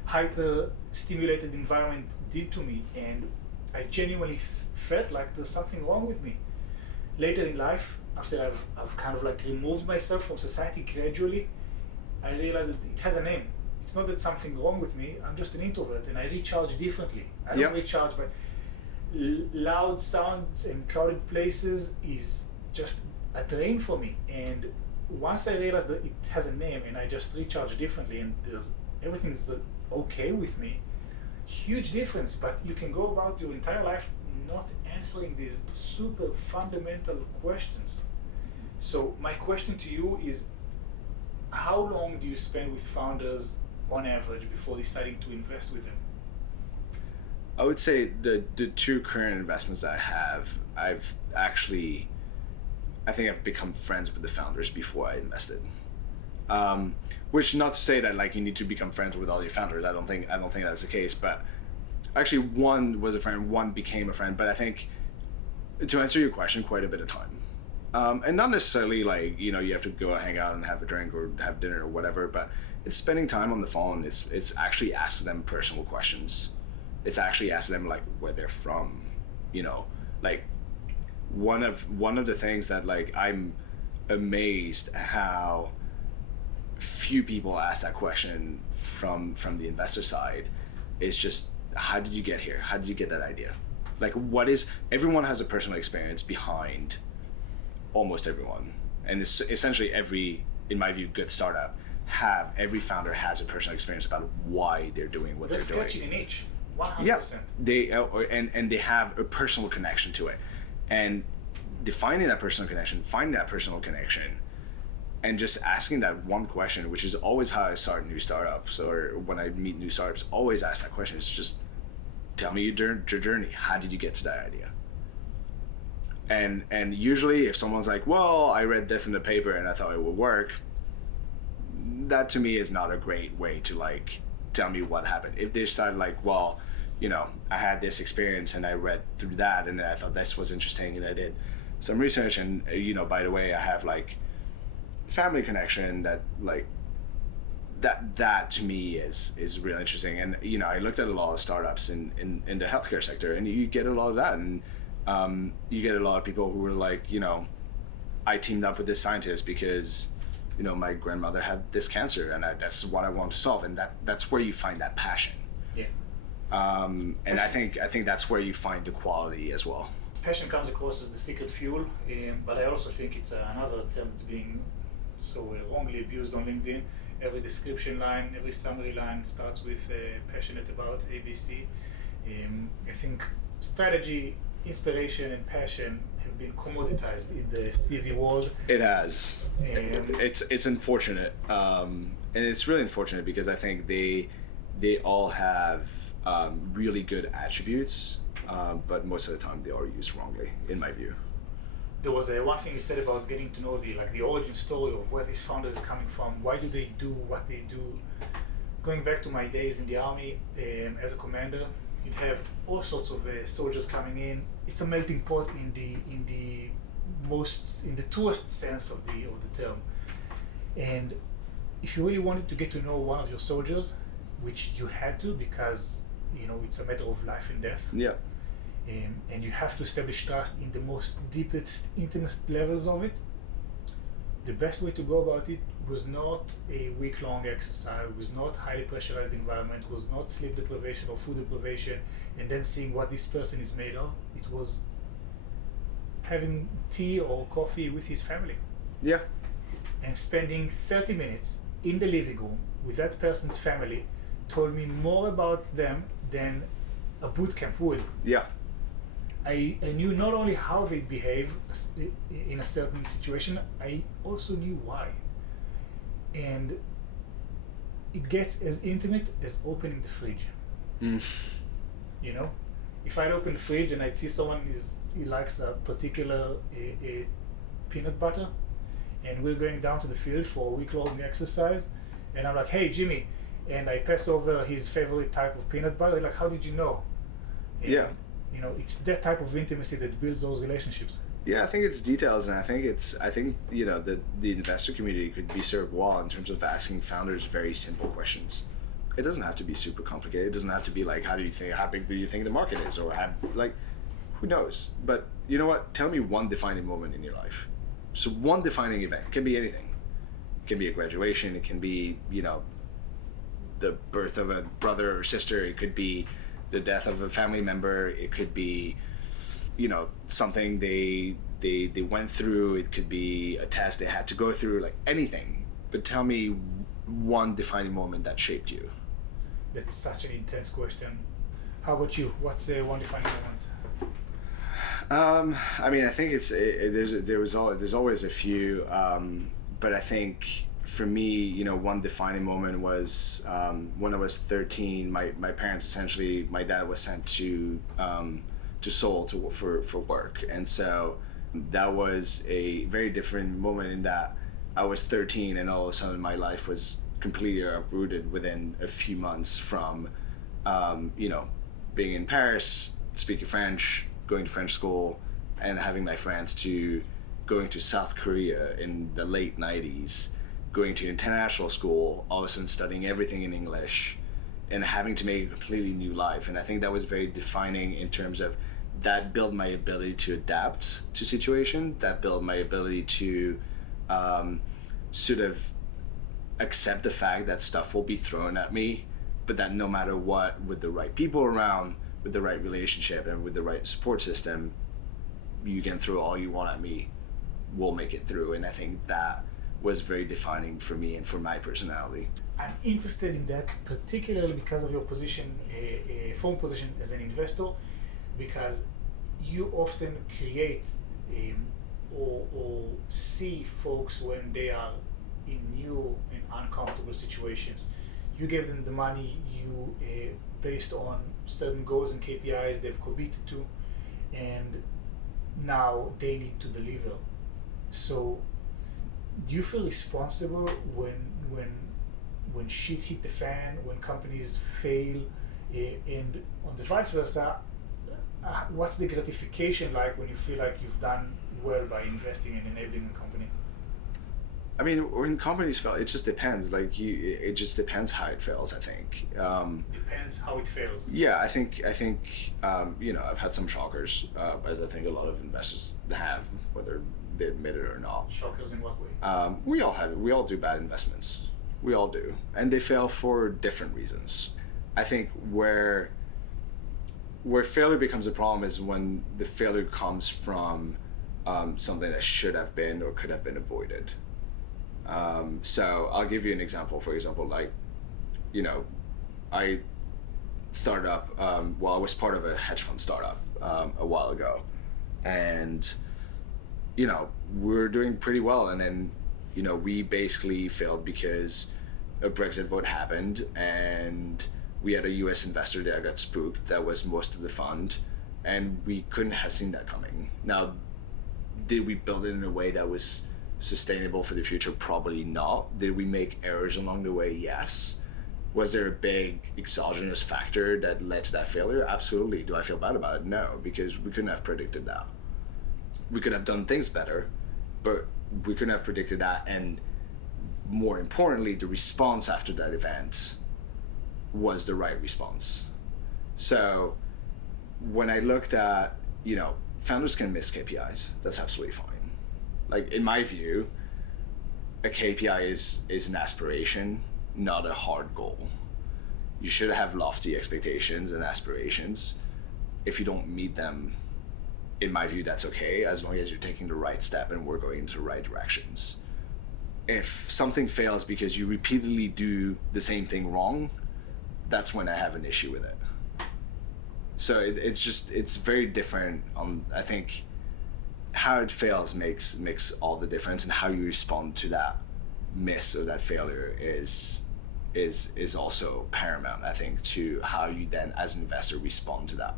hyper-stimulated environment did to me. And I genuinely felt like there's something wrong with me. Later in life, after I've kind of like removed myself from society gradually, I realized that it has a name. It's not that something wrong with me, I'm just an introvert and I recharge differently. I don't recharge by loud sounds and crowded places is just a drain for me. And once I realized that it has a name and I just recharge differently and everything is okay with me, huge difference. But you can go about your entire life not answering these super fundamental questions. So my question to you is, how long do you spend with founders on average before deciding to invest with them? I would say the two current investments that I have, I think I've become friends with the founders before I invested. Which not to say that like you need to become friends with all your founders. I don't think that's the case. But actually, one was a friend, one became a friend. But I think, to answer your question, quite a bit of time. And not necessarily like, you have to go hang out and have a drink or have dinner or whatever, but it's spending time on the phone. It's actually asking them personal questions. It's actually asking them like where they're from, like one of the things that like I'm amazed at how few people ask that question from the investor side is just, how did you get here? How did you get that idea? Like everyone has a personal experience behind almost everyone. And it's essentially in my view, good startup every founder has a personal experience about why they're doing what they're doing. They're sketching in each, 100%. Yeah, and they have a personal connection to it. And defining that personal connection, finding that personal connection, and just asking that one question, which is always how I start new startups, or when I meet new startups, always ask that question. It's just, tell me your journey. How did you get to that idea? And usually if someone's like, well, I read this in the paper and I thought it would work, that to me is not a great way to like tell me what happened. If they start like, well, I had this experience and I read through that and I thought this was interesting and I did some research and by the way, I have like family connection that like that to me is really interesting. And I looked at a lot of startups in the healthcare sector, and you get a lot of that, and you get a lot of people who are like, I teamed up with this scientist because my grandmother had this cancer and that's what I want to solve, and that's where you find that passion. Yeah. And I think that's where you find the quality as well. Passion comes across as the secret fuel, but I also think it's another term that's being so wrongly abused on LinkedIn. Every description line, every summary line starts with passionate about ABC. I think strategy, inspiration, and passion have been commoditized in the CV world. It has. It's unfortunate, and it's really unfortunate because I think they all have really good attributes, but most of the time they are used wrongly, in my view. There was one thing you said about getting to know the origin story of where this founder is coming from. Why do they do what they do? Going back to my days in the army as a commander, you'd have all sorts of soldiers coming in. It's a melting pot in the truest sense of the term. And if you really wanted to get to know one of your soldiers, which you had to because it's a matter of life and death. Yeah. And you have to establish trust in the most deepest, intimate levels of it. The best way to go about it was not a week-long exercise, was not highly pressurized environment, was not sleep deprivation or food deprivation, and then seeing what this person is made of. It was having tea or coffee with his family. Yeah. And spending 30 minutes in the living room with that person's family told me more about them than a boot camp would. Yeah. I knew not only how they behave in a certain situation, I also knew why. And it gets as intimate as opening the fridge. If I'd open the fridge and I'd see someone he likes a particular peanut butter, and we're going down to the field for a week-long exercise, and I'm like, hey, Jimmy, and I pass over his favorite type of peanut butter, like, how did you know? And, yeah. It's that type of intimacy that builds those relationships. Yeah, I think it's details, and I think the investor community could be served well in terms of asking founders very simple questions. It doesn't have to be super complicated. It doesn't have to be like, how big do you think the market is, or who knows? But you know what? Tell me one defining moment in your life. So one defining event. It can be anything. It can be a graduation. It can be the birth of a brother or sister. It could be the death of a family member. It could be something they went through. It could be a test they had to go through, like anything. But tell me one defining moment that shaped you. That's such an intense question. How about you? What's one defining moment? I think there's always a few, but I think for me, one defining moment was when I was 13. My parents essentially, my dad was sent to Seoul for work, and so that was a very different moment in that I was 13 and all of a sudden my life was completely uprooted within a few months from being in Paris, speaking French, going to French school, and having my friends to going to South Korea in the late 90s, going to international school, all of a sudden studying everything in English, and having to make a completely new life. And I think that was very defining in terms of that built my ability to adapt to situation, that built my ability to sort of accept the fact that stuff will be thrown at me, but that no matter what, with the right people around, with the right relationship, and with the right support system, you can throw all you want at me, we'll make it through. And I think that was very defining for me and for my personality. I'm interested in that, particularly because of your position, a former position as an investor, because you often create or see folks when they are in new and uncomfortable situations. You gave them the money, you based on certain goals and KPIs they've committed to, and now they need to deliver. So do you feel responsible when shit hit the fan, when companies fail, and on the vice versa, what's the gratification like when you feel like you've done well by investing and enabling a company? I mean, when companies fail, it just depends. It just depends how it fails, I think. Depends how it fails. Yeah, I think I've had some shockers, as I think a lot of investors have, whether they admit it or not. Shockers in what way? We all have it. We all do bad investments. We all do. And they fail for different reasons. I think where failure becomes a problem is when the failure comes from something that should have been or could have been avoided. So I'll give you an example. For example, like, you know, I started up, I was part of a hedge fund startup a while ago, and, you know, we're doing pretty well. And then, you know, we basically failed because a Brexit vote happened, and we had a US investor that got spooked. That was most of the fund, and we couldn't have seen that coming. Now, did we build it in a way that was sustainable for the future? Probably not. Did we make errors along the way? Yes. Was there a big exogenous factor that led to that failure? Absolutely. Do I feel bad about it? No, because we couldn't have predicted that. We could have done things better, but we couldn't have predicted that. And more importantly, the response after that event was the right response. So when I looked at, you know, founders can miss KPIs. That's absolutely fine. Like, in my view, a KPI is an aspiration, not a hard goal. You should have lofty expectations and aspirations. If you don't meet them, in my view, that's okay, as long as you're taking the right step and we're going into the right directions. If something fails because you repeatedly do the same thing wrong, that's when I have an issue with it. So it's very different. I think how it fails makes all the difference, and how you respond to that miss or that failure is also paramount, I think, to how you then as an investor respond to that.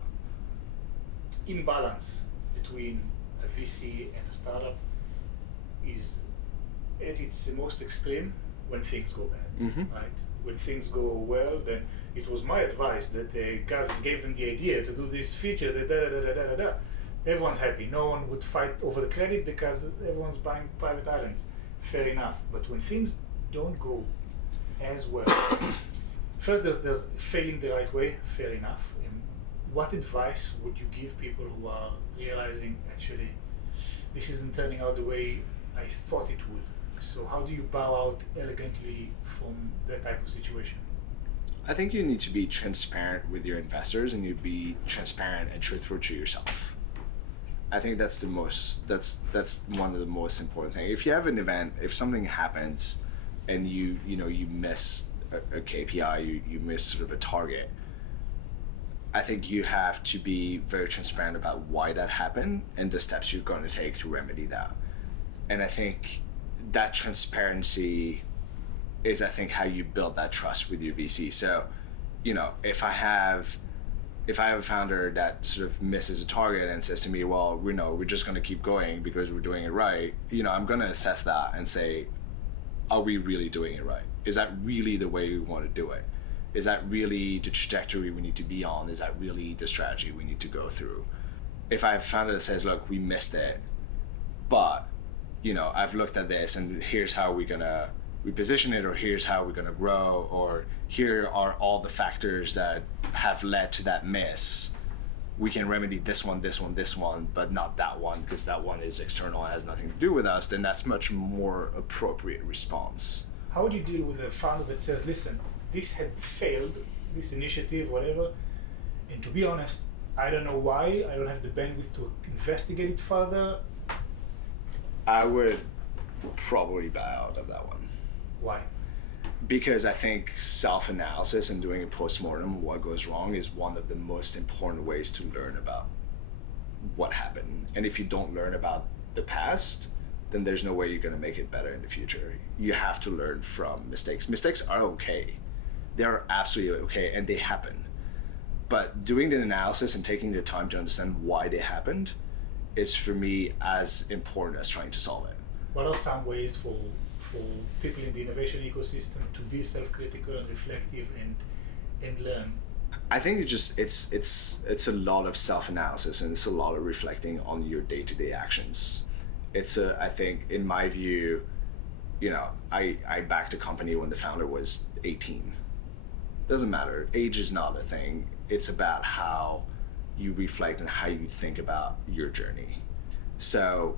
Imbalance between a VC and a startup is at its most extreme when things go bad, right? When things go well, then it was my advice that gave them the idea to do this feature, da. Everyone's happy. No one would fight over the credit because everyone's buying private islands. Fair enough. But when things don't go as well, first there's failing the right way. Fair enough. What advice would you give people who are realizing, actually, this isn't turning out the way I thought it would? So how do you bow out elegantly from that type of situation? I think you need to be transparent with your investors, and you be transparent and truthful to yourself. I think that's one of the most important things. If you have an event, if something happens and you miss a KPI, you miss sort of a target, I think you have to be very transparent about why that happened and the steps you're going to take to remedy that. And I think that transparency is, I think, how you build that trust with your VC. So, you know, if I have a founder that sort of misses a target and says to me, well, we're just going to keep going because we're doing it right, you know, I'm going to assess that and say, are we really doing it right? Is that really the way we want to do it? Is that really the trajectory we need to be on? Is that really the strategy we need to go through? If I have a founder that says, look, we missed it, but, you know, I've looked at this and here's how we're going to reposition it, or here's how we're going to grow, or here are all the factors that have led to that miss. We can remedy this one, but not that one, because that one is external and has nothing to do with us. Then that's much more appropriate response. How would you deal with a founder that says, listen, this had failed, this initiative, whatever, and to be honest, I don't know why, I don't have the bandwidth to investigate it further? I would probably bow out of that one. Why? Because I think self-analysis and doing a postmortem of what goes wrong is one of the most important ways to learn about what happened. And if you don't learn about the past, then there's no way you're going to make it better in the future. You have to learn from mistakes. Mistakes are okay. They are absolutely okay, and they happen. But doing the analysis and taking the time to understand why they happened is, for me, as important as trying to solve it. What are some ways for people in the innovation ecosystem to be self-critical and reflective and learn? I think it's a lot of self-analysis, and it's a lot of reflecting on your day-to-day actions. I think, in my view, you know, I backed a company when the founder was 18. Doesn't matter. Age is not a thing. It's about how you reflect and how you think about your journey. So,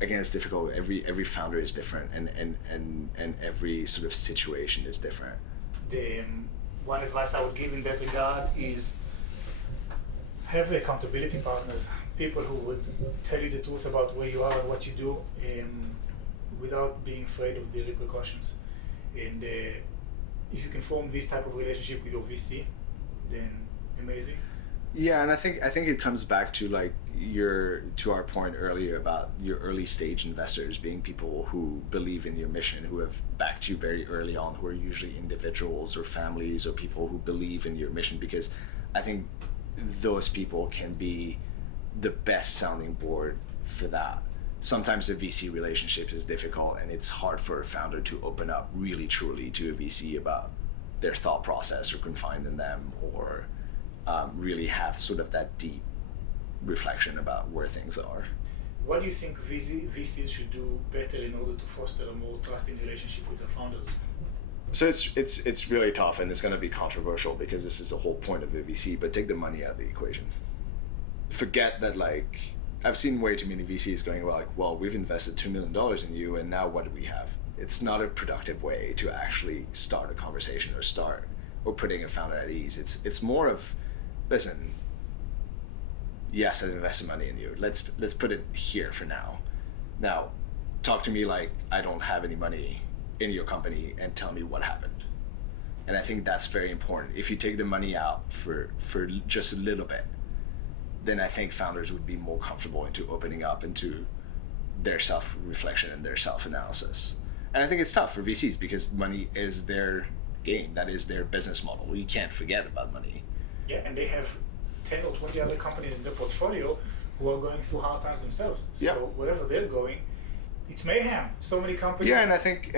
again, it's difficult. Every founder is different, and every sort of situation is different. The one advice I would give in that regard is have accountability partners, people who would tell you the truth about where you are and what you do. without being afraid of the repercussions. And if you can form this type of relationship with your VC, then amazing. Yeah, and I think it comes back to like to our point earlier about your early stage investors being people who believe in your mission, who have backed you very early on, who are usually individuals or families or people who believe in your mission, because I think those people can be the best sounding board for that. Sometimes the VC relationship is difficult and it's hard for a founder to open up really truly to a VC about their thought process or confide in them, or really have sort of that deep reflection about where things are. What do you think VCs should do better in order to foster a more trusting relationship with their founders? So it's really tough, and it's going to be controversial because this is the whole point of a VC, but take the money out of the equation. Forget that, like, I've seen way too many VCs going, well, we've invested $2 million in you, and now what do we have? It's not a productive way to actually start a conversation or putting a founder at ease. It's more of, listen, yes, I've invested money in you. Let's put it here for now. Now, talk to me like I don't have any money in your company and tell me what happened. And I think that's very important. If you take the money out for just a little bit, then I think founders would be more comfortable into opening up into their self-reflection and their self-analysis. And I think it's tough for VCs because money is their game. That is their business model. You can't forget about money. Yeah, and they have 10 or 20 other companies in their portfolio who are going through hard times themselves. So yeah. Wherever they're going, it's mayhem. So many companies. Yeah, and I think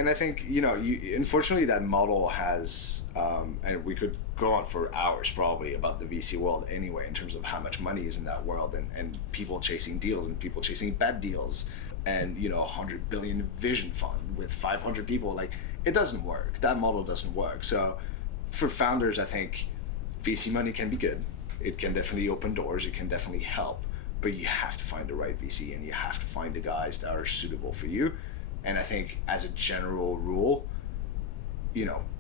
unfortunately that model has, and we could go on for hours probably about the VC world anyway in terms of how much money is in that world, and people chasing deals and people chasing bad deals, and $100 billion vision fund with 500 people. Like, it doesn't work. That model doesn't work. So for founders, I think VC money can be good. It can definitely open doors. It can definitely help. But you have to find the right VC, and you have to find the guys that are suitable for you. And I think as a general rule,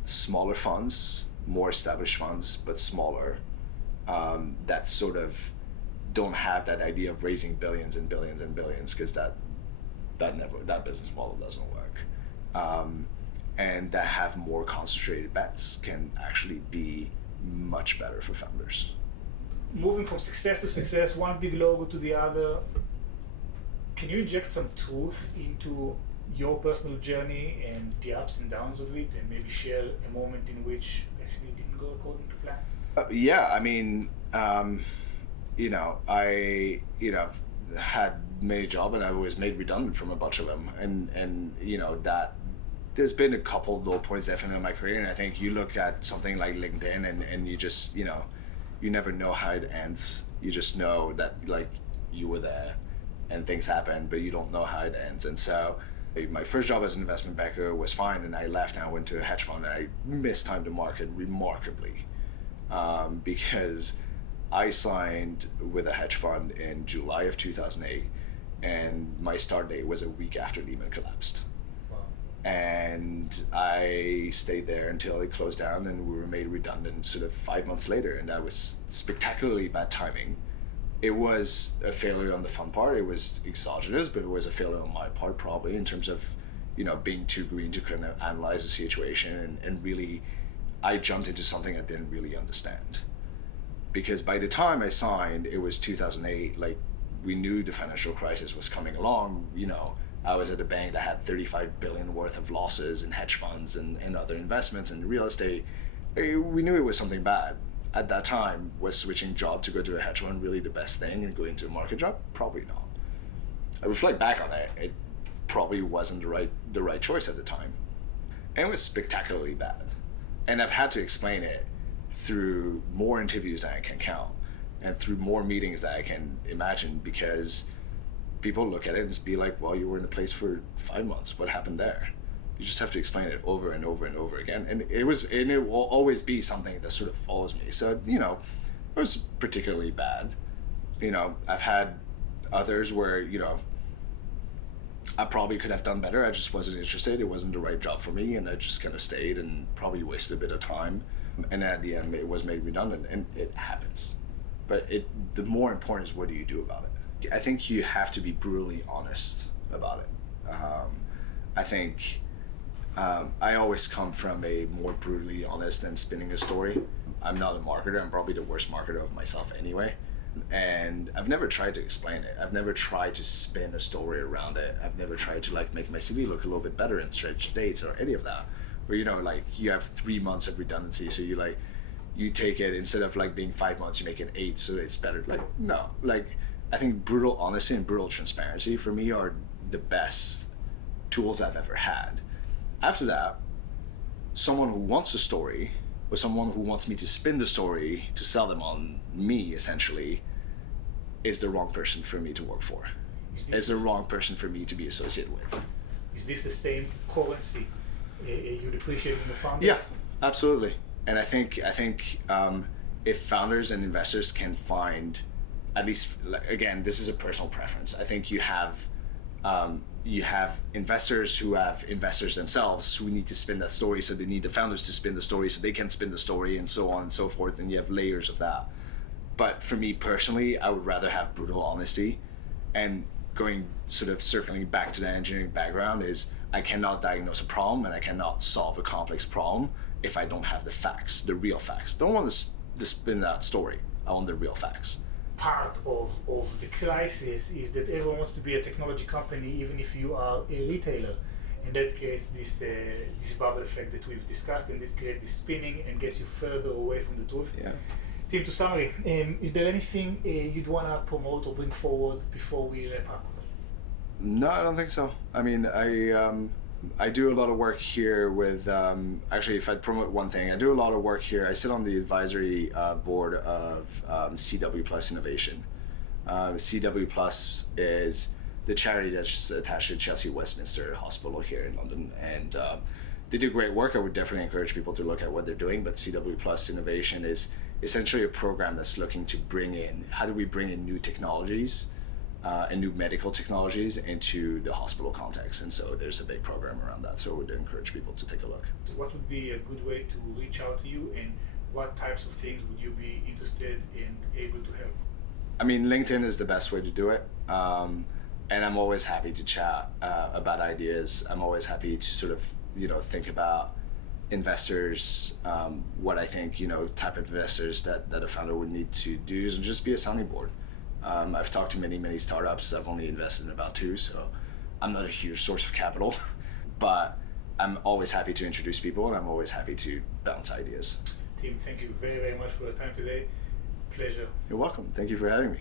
smaller funds, more established funds, but smaller, that sort of don't have that idea of raising billions and billions and billions, because that business model doesn't work. And that have more concentrated bets can actually be much better for founders. Moving from success to success, one big logo to the other, can you inject some truth into your personal journey and the ups and downs of it, and maybe share a moment in which actually it didn't go according to plan? Yeah, I mean, I had many jobs and I was made redundant from a bunch of them, and that there's been a couple of low points definitely in my career, and I think you look at something like LinkedIn and you just you never know how it ends. You just know that like you were there and things happen, but you don't know how it ends. And so my first job as an investment banker was fine, and I left and I went to a hedge fund, and I mistimed the market remarkably because I signed with a hedge fund in July of 2008, and my start date was a week after Lehman collapsed. And I stayed there until it closed down, and we were made redundant sort of 5 months later, and that was spectacularly bad timing. It was a failure on the fund part. It was exogenous, but it was a failure on my part probably in terms of being too green to kind of analyze the situation, and really I jumped into something I didn't really understand. Because by the time I signed, it was 2008, like we knew the financial crisis was coming along. I was at a bank that had $35 billion worth of losses in hedge funds and other investments and real estate. We knew it was something bad. At that time, was switching job to go to a hedge fund really the best thing, and going to a market job? Probably not. I reflect back on it, it probably wasn't the right choice at the time. And it was spectacularly bad. And I've had to explain it through more interviews than I can count, and through more meetings that I can imagine, because people look at it and just be like, well, you were in a place for 5 months. What happened there? You just have to explain it over and over and over again. And it will always be something that sort of follows me. So, it was particularly bad. I've had others where, I probably could have done better. I just wasn't interested. It wasn't the right job for me. And I just kind of stayed and probably wasted a bit of time. And at the end, it was made redundant, and it happens. But the more important is, what do you do about it? I think you have to be brutally honest about it. I think I always come from a more brutally honest and spinning a story. I'm not a marketer. I'm probably the worst marketer of myself anyway. And I've never tried to explain it. I've never tried to spin a story around it. I've never tried to like make my CV look a little bit better and stretch dates or any of that. Or, you know, like you have 3 months of redundancy. So you take it, instead of like being 5 months, you make it 8. So it's better. Like, no, like I think brutal honesty and brutal transparency for me are the best tools I've ever had. After that, someone who wants a story, or someone who wants me to spin the story to sell them on me, essentially, is the wrong person for me to work for. Is the wrong person for me to be associated with. Is this the same currency you'd appreciate in your founders? Yeah, absolutely. And I think if founders and investors can find, at least, again, this is a personal preference. I think you have investors who have investors themselves who need to spin that story, so they need the founders to spin the story so they can spin the story, and so on and so forth, and you have layers of that. But for me personally, I would rather have brutal honesty. And going, sort of circling back to the engineering background, is I cannot diagnose a problem and I cannot solve a complex problem if I don't have the facts, the real facts. Don't want to spin that story. I want the real facts. Part of the crisis is that everyone wants to be a technology company, even if you are a retailer, and that creates this bubble effect that we've discussed, and this creates this spinning and gets you further away from the truth. Yeah. Tim, to summary, is there anything you'd want to promote or bring forward before we wrap up? No, I don't think so. I mean, I do a lot of work here with, actually, if I'd promote one thing, I do a lot of work here. I sit on the advisory board of CW Plus Innovation. CW Plus is the charity that's attached to Chelsea Westminster Hospital here in London. And they do great work. I would definitely encourage people to look at what they're doing. But CW Plus Innovation is essentially a program that's looking to bring in, how do we bring in new technologies and new medical technologies into the hospital context. And so there's a big program around that. So I would encourage people to take a look. What would be a good way to reach out to you, and what types of things would you be interested in, able to help? I mean, LinkedIn is the best way to do it. And I'm always happy to chat about ideas. I'm always happy to sort of, think about investors, what I think, type of investors that a founder would need to do, and just be a sounding board. I've talked to many startups. I've only invested in about 2, so I'm not a huge source of capital, but I'm always happy to introduce people, and I'm always happy to bounce ideas. Tim, thank you very much for your time today. Pleasure. You're welcome. Thank you for having me.